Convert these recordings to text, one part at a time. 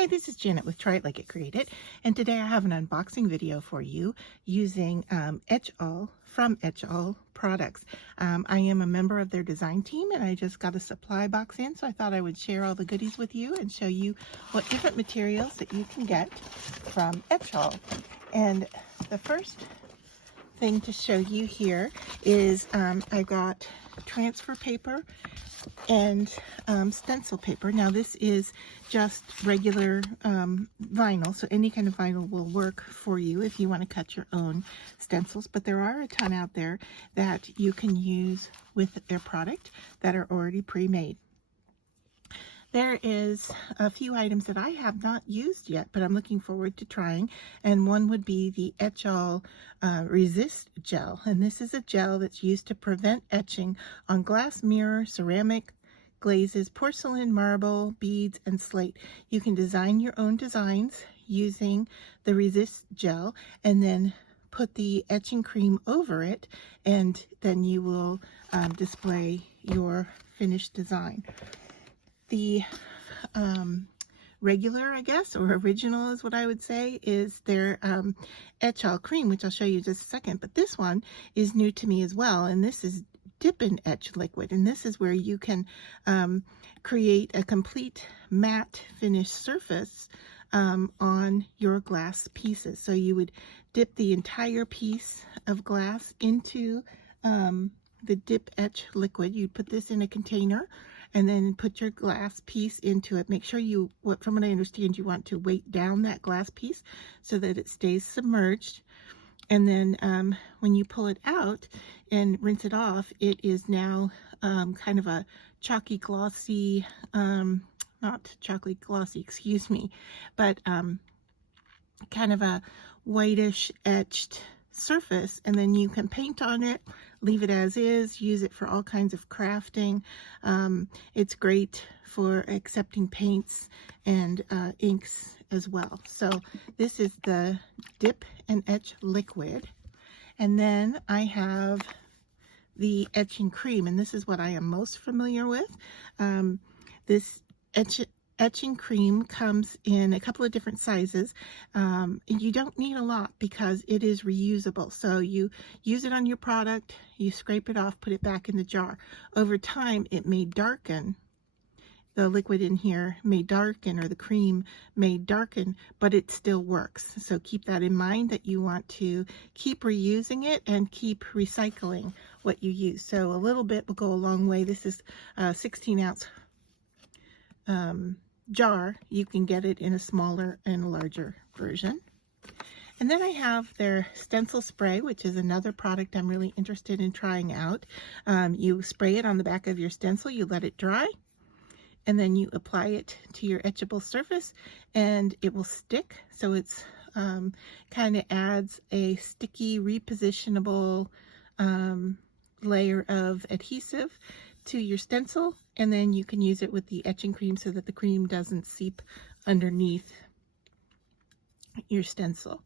Hi, this is Janet with Try It Like It Create It, and today I have an unboxing video for you using Etchall from Etchall products. I am a member of their design team, and I just got a supply box in, so I thought I would share all the goodies with you and show you what different materials that you can get from Etchall. And the first thing to show you here is I got transfer paper and stencil paper. Now this is just regular vinyl, so any kind of vinyl will work for you if you want to cut your own stencils, but there are a ton out there that you can use with their product that are already pre-made. There is a few items that I have not used yet, but I'm looking forward to trying, and one would be the Etchall Resist Gel, and this is a gel that's used to prevent etching on glass, mirror, ceramic, glazes, porcelain, marble, beads, and slate. You can design your own designs using the Resist Gel, and then put the etching cream over it, and then you will display your finished design. The regular, I guess, or original is what I would say, is their Etchall Cream, which I'll show you in just a second. But this one is new to me as well, and this is Dip and Etch Liquid. And this is where you can create a complete matte finished surface on your glass pieces. So you would dip the entire piece of glass into the Dip Etch Liquid. You'd put this in a container and then put your glass piece into it. Make sure you, from what I understand, you want to weight down that glass piece so that it stays submerged. And then when you pull it out and rinse it off, it is now kind of a chalky glossy, not chocolate glossy, excuse me, but kind of a whitish etched surface, and then you can paint on it, leave it as is, use it for all kinds of crafting. It's great for accepting paints and inks as well. So this is the Dip and Etch Liquid, and then I have the Etching Cream, and this is what I am most familiar with. This Etching Cream comes in a couple of different sizes, and you don't need a lot because it is reusable. So you use it on your product, you scrape it off, put it back in the jar. Over time, it may darken. The liquid in here may darken, or the cream may darken, but it still works. So keep that in mind, that you want to keep reusing it and keep recycling what you use. So a little bit will go a long way. This is a 16-ounce jar. You can get it in a smaller and larger version. And then I have their Stencil Spray, which is another product I'm really interested in trying out. You spray it on the back of your stencil, you let it dry, and then you apply it to your etchable surface, and it will stick. So it's kind of adds a sticky, repositionable layer of adhesive to your stencil, and then you can use it with the etching cream so that the cream doesn't seep underneath your stencil.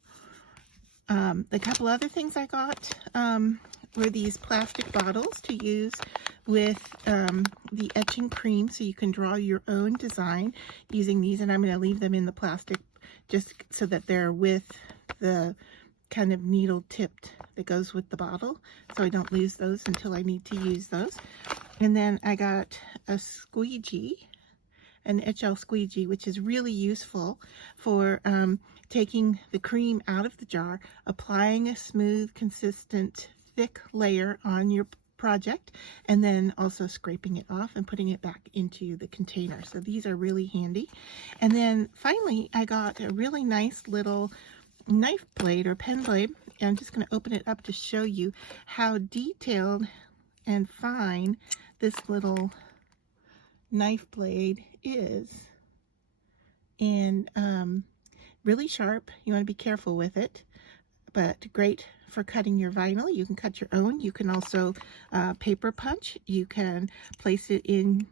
A couple other things I got were these plastic bottles to use with the etching cream, so you can draw your own design using these, and I'm going to leave them in the plastic just so that they're with the kind of needle tipped that goes with the bottle, so I don't lose those until I need to use those. And then I got a squeegee, an Etchall squeegee, which is really useful for taking the cream out of the jar, applying a smooth, consistent, thick layer on your project, and then also scraping it off and putting it back into the container. So these are really handy. And then finally, I got a really nice little knife blade or pen blade, and I'm just going to open it up to show you how detailed and fine this little knife blade is, and really sharp. You want to be careful with it, but great for cutting your vinyl. You can cut your own. You can also paper punch. You can place it in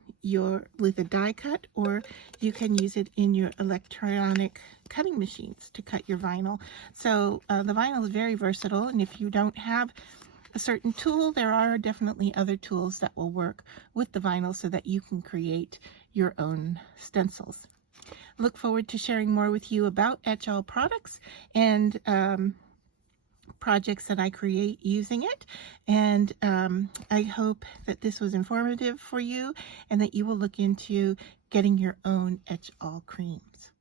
with a die cut, or you can use it in your electronic cutting machines to cut your vinyl. So the vinyl is very versatile, and if you don't have a certain tool, there are definitely other tools that will work with the vinyl so that you can create your own stencils. Look forward to sharing more with you about Etchall products and projects that I create using it. And I hope that this was informative for you and that you will look into getting your own Etchall creams.